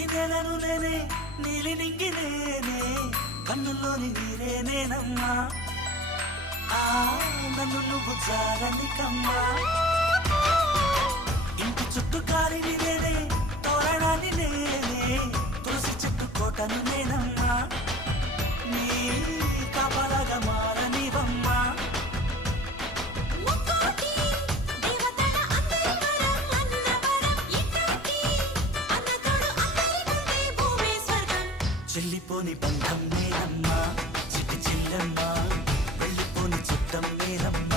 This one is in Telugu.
ఈ నెలను నేనే నీలి నింగి నేనే కన్నుల్లోని నీరే నేనమ్మా నన్ను నువ్వు జారనికమ్మా ఇంటి చుట్టూ కాలిని నేనే తోరణాన్ని నేనే తులసి చెట్టు కోటను నేనమ్మా నీ కాపలాగా మారనివమ్మా చెల్లిపోని బంధం నేనమ్మా చిట్టి చెల్లెమ్మా వెళ్ళిపోని చుట్టం నేనమ్మా